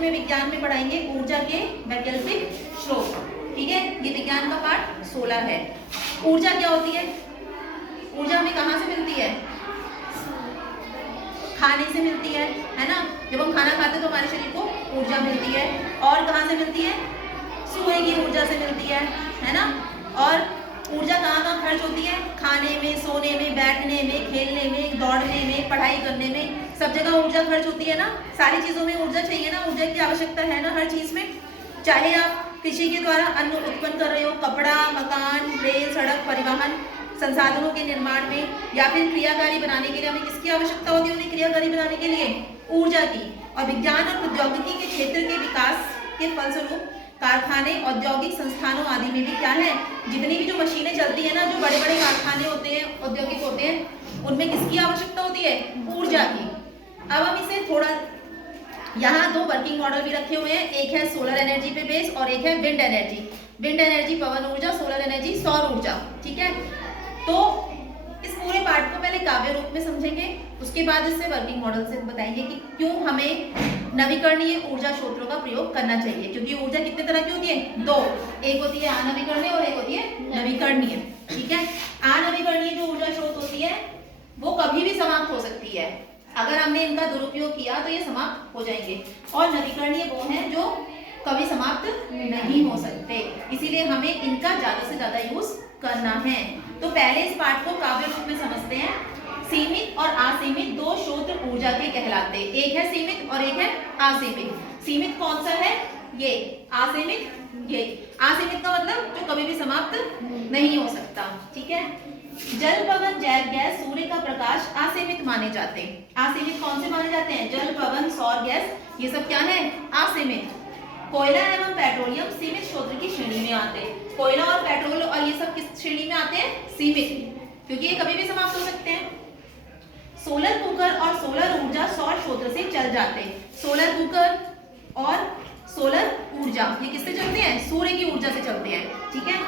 तुम्हें विज्ञान में पढ़ाएंगे ऊर्जा के वैकल्पिक स्रोत। ठीक है, ये विज्ञान का पार्ट 16 है। ऊर्जा क्या होती है? ऊर्जा हमें कहाँ से मिलती है? खाने से मिलती है ना। जब हम खाना खाते हैं तो हमारे शरीर को ऊर्जा मिलती है। और कहाँ से मिलती है? सूर्य की ऊर्जा से मिलती है ना। और ऊर्जा कहाँ कहाँ खर्च होती है? खाने में, सोने में, बैठने में, खेलने में, दौड़ने में, पढ़ाई करने में, सब जगह ऊर्जा खर्च होती है ना। सारी चीज़ों में ऊर्जा चाहिए ना, ऊर्जा की आवश्यकता है ना हर चीज़ में। चाहे आप कृषि के द्वारा अन्न उत्पन्न कर रहे हो, कपड़ा, मकान, रेल, सड़क, परिवहन संसाधनों के निर्माण में, या फिर क्रियाकारी बनाने के लिए हमें किसकी आवश्यकता होती है? उन्हें क्रियाकारी बनाने के लिए ऊर्जा की। और विज्ञान और प्रौद्योगिकी के क्षेत्र के विकास के फलस्वरूप कारखाने, औद्योगिक संस्थानों आदि में भी क्या है, जितनी भी जो मशीनें चलती है ना, जो बड़े बड़े कारखाने होते हैं, औद्योगिक होते हैं, उनमें किसकी आवश्यकता होती है? ऊर्जा की। अब हम इसे थोड़ा, यहाँ दो वर्किंग मॉडल भी रखे हुए हैं, एक है सोलर एनर्जी पे बेस और एक है विंड एनर्जी। विंड एनर्जी पवन ऊर्जा, सोलर एनर्जी सौर ऊर्जा। ठीक है, तो इस पूरे पार्ट को पहले काव्य रूप में समझेंगे, उसके बाद इससे वर्किंग मॉडल से बताएंगे कि क्यों हमें नवीकरणीय ऊर्जा स्रोतों का प्रयोग करना चाहिए। क्योंकि ऊर्जा कितने तरह की होती है? दो, एक होती है अनवीकरणीय और एक होती है नवीकरणीय। ठीक है, अनवीकरणीय जो ऊर्जा स्रोत होती है वो कभी भी समाप्त हो सकती है, अगर हमने इनका दुरुपयोग किया तो ये समाप्त हो जाएंगे। और नवीकरणीय वो हैं जो कभी समाप्त नहीं हो सकते, इसीलिए हमें इनका ज्यादा से ज्यादा यूज करना है। तो पहले इस पाठ को काव्य रूप में समझते हैं। सीमित और असीमित दो स्रोत ऊर्जा के कहलाते हैं, एक है सीमित और एक है असीमित। सीमित कौन सा है? ये। असीमित ये। असीमित का मतलब जो कभी भी समाप्त नहीं हो सकता। ठीक है, जल, पवन, जैव गैस, सूर्य का प्रकाश असीमित माने जाते हैं। असीमित कौन से माने जाते हैं? जल, पवन, सौर गैस, ये सब क्या है? असीमित। कोयला एवं पेट्रोलियम सीमित स्रोत की श्रेणी में आते हैं। कोयला और पेट्रोल और ये सब किस श्रेणी में आते हैं? सीमित, क्योंकि ये कभी भी समाप्त हो सकते हैं। सोलर कुकर और सोलर ऊर्जा सौर स्रोत से चल जाते हैं। सोलर कुकर और सोलर ऊर्जा ये किससे चलते हैं? सूर्य की ऊर्जा से चलते हैं। ठीक है,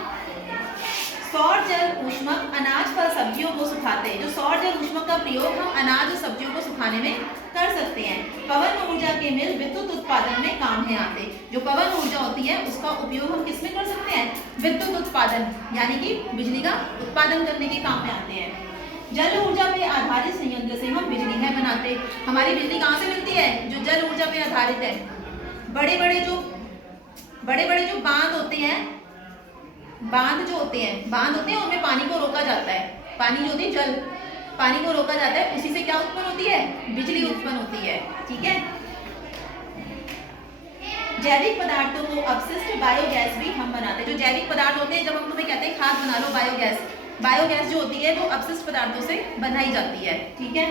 सौर जल ऊष्मक अनाज, फल, सब्जियों को सुखाते हैं। जो सौर जल ऊष्मक का प्रयोग हम अनाज और सब्जियों को सुखाने में कर सकते हैं। पवन ऊर्जा के मिल विद्युत उत्पादन में काम में आते। जो पवन ऊर्जा होती है उसका उपयोग हम किस में कर सकते हैं? विद्युत उत्पादन, यानी कि बिजली का उत्पादन करने के काम में आते हैं। जल ऊर्जा पे आधारित संयंत्र से हम बिजली है बनाते। हमारी बिजली कहाँ से मिलती है? जो जल ऊर्जा पे आधारित है। बड़े बड़े जो बांध होते हैं, बांध होते हैं उनमें पानी को रोका जाता है। पानी जो होती है, जल, पानी को रोका जाता है, उसी से क्या उत्पन्न होती है? बिजली उत्पन्न होती है। ठीक है, जैविक पदार्थों को अपशिष्ट बायोगैस भी हम बनाते हैं। जो जैविक पदार्थ होते हैं, जब हम तुम्हें कहते हैं खाद बना लो, बायोगैस, बायोगैस जो होती है वो अपशिष्ट पदार्थों से बनाई जाती है। ठीक है,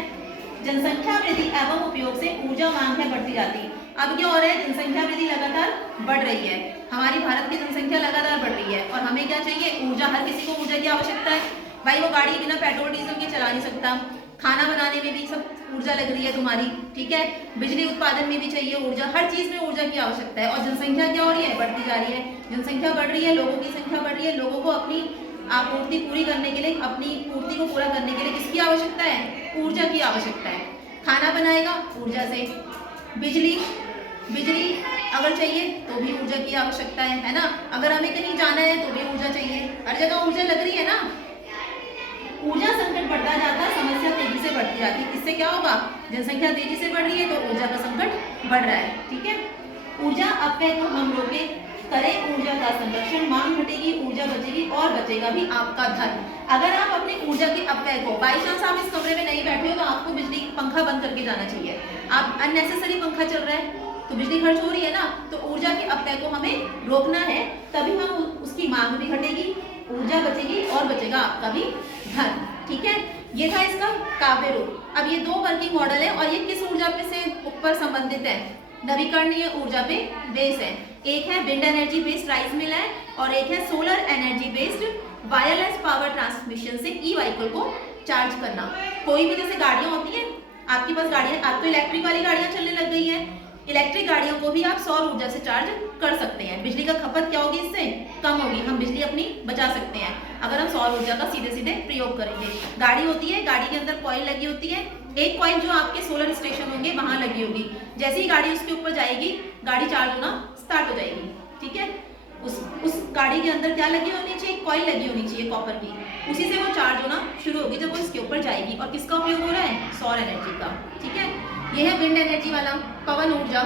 जनसंख्या वृद्धि एवं उपयोग से ऊर्जा मांग है बढ़ती जाती है। अब क्या हो रहा है? जनसंख्या वृद्धि लगातार बढ़ रही है, हमारी भारत की जनसंख्या लगातार बढ़ रही है, और हमें क्या चाहिए? ऊर्जा। हर किसी को ऊर्जा की आवश्यकता है भाई। वो गाड़ी बिना पेट्रोल डीजल के चला नहीं सकता, खाना बनाने में भी सब ऊर्जा लग रही है तुम्हारी। ठीक है, बिजली उत्पादन में भी चाहिए ऊर्जा, हर चीज में ऊर्जा की आवश्यकता है। और जनसंख्या क्या हो रही है? बढ़ती जा रही है। जनसंख्या बढ़ रही है, लोगों की संख्या बढ़ रही है, लोगों को अपनी आपूर्ति पूरी करने के लिए, अपनी पूर्ति को पूरा करने के लिए किसकी आवश्यकता है? ऊर्जा की आवश्यकता है। खाना बनाएगा ऊर्जा से, बिजली अगर चाहिए तो भी ऊर्जा की आवश्यकता है ना। अगर हमें कहीं जाना है तो भी ऊर्जा चाहिए, हर जगह ऊर्जा लग रही है ना। ऊर्जा संकट बढ़ता जाता है, समस्या तेजी से बढ़ती जाती है। इससे क्या होगा? जनसंख्या तेजी से बढ़ रही है तो ऊर्जा का संकट बढ़ रहा है। ठीक है, ऊर्जा अपव्यय को हम रोके, करें ऊर्जा का संरक्षण, मांग घटेगी, ऊर्जा बचेगी और बचेगा भी आपका धन। अगर आप अपनी ऊर्जा के अपव्यय को, बाई चांस आप इस कमरे में नहीं बैठे हो तो आपको बिजली पंखा बंद करके जाना चाहिए। आप अननेसेसरी पंखा चल रहा है तो बिजली खर्च हो रही है ना, तो ऊर्जा के अपव्यय को हमें रोकना है, तभी हम उसकी मांग भी घटेगी, ऊर्जा बचेगी और बचेगा आपका भी धन। ठीक है, ये था इसका काव्य रूप। अब ये दो वर्किंग मॉडल है और ये किस ऊर्जा पे से ऊपर संबंधित है? नवीकरणीय ऊर्जा पे बेस है। एक है wind energy based rice mill है और एक है solar energy based wireless power transmission से ई व्हीकल को चार्ज करना। कोई भी जैसे गाड़ियां होती हैं, आपके पास गाड़ियां, आप तो इलेक्ट्रिक वाली गाड़ियां चलने लग गई हैं, इलेक्ट्रिक गाड़ियों को भी आप सौर ऊर्जा से चार्ज कर सकते हैं। बिजली का खपत क्या होगी? इससे कम होगी, हम बिजली अपनी बचा सकते हैं अगर हम सौर ऊर्जा का सीधे सीधे प्रयोग करेंगे। गाड़ी होती है, गाड़ी के अंदर कॉइल लगी होती है, एक कॉइल जो आपके सोलर स्टेशन होंगे वहां लगी होगी, जैसे ही गाड़ी उसके ऊपर जाएगी गाड़ी चार्ज होना स्टार्ट हो जाएगी। ठीक है, उस गाड़ी के अंदर क्या लगी होनी चाहिए, एक कॉइल लगी होनी चाहिए कॉपर की, उसी से वो चार्ज होना शुरू होगी जब वो इसके ऊपर जाएगी। और किसका उपयोग हो रहा है, सौर एनर्जी का। ठीक है, ये है विंड एनर्जी वाला, पवन ऊर्जा।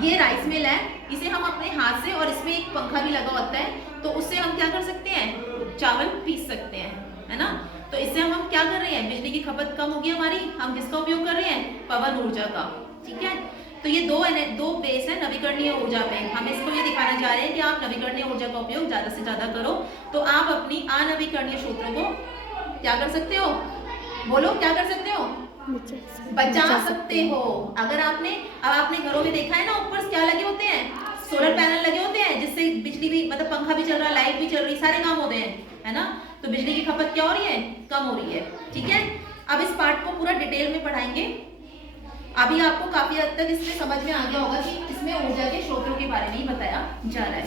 ये राइस मिल है, इसे हम अपने हाथ से, और इसमें एक पंखा भी लगा होता है, तो उससे हम क्या कर सकते हैं, चावल पीस सकते हैं, है ना। तो इससे हम क्या कर रहे हैं, बिजली की खपत कम होगी हमारी, हम किसका उपयोग कर रहे हैं, पवन ऊर्जा का। ठीक है, तो ये दो बेस है नवीकरणीय ऊर्जा पे। हम इसको ये दिखाना चाह रहे हैं कि आप नवीकरणीय ऊर्जा का उपयोग ज्यादा से ज्यादा करो, तो आप अपनी अनवीकरणीय स्रोतों को क्या कर सकते हो, बोलो क्या कर सकते हो, बचा सकते हो। अगर आपने घरों में देखा है ना, ऊपर क्या लगे होते हैं, सोलर पैनल लगे होते हैं, जिससे बिजली भी, मतलब पंखा भी चल रहा है, लाइट भी चल रही, सारे काम होते हैं, है ना। तो बिजली की खपत क्या हो रही है, कम हो रही है। ठीक है, अब इस पार्ट को पूरा डिटेल में पढ़ाएंगे। अभी आपको काफी हद तक इसमें समझ में आ गया होगा कि इसमें ऊर्जा के स्रोतों के बारे में ही बताया जा रहा है।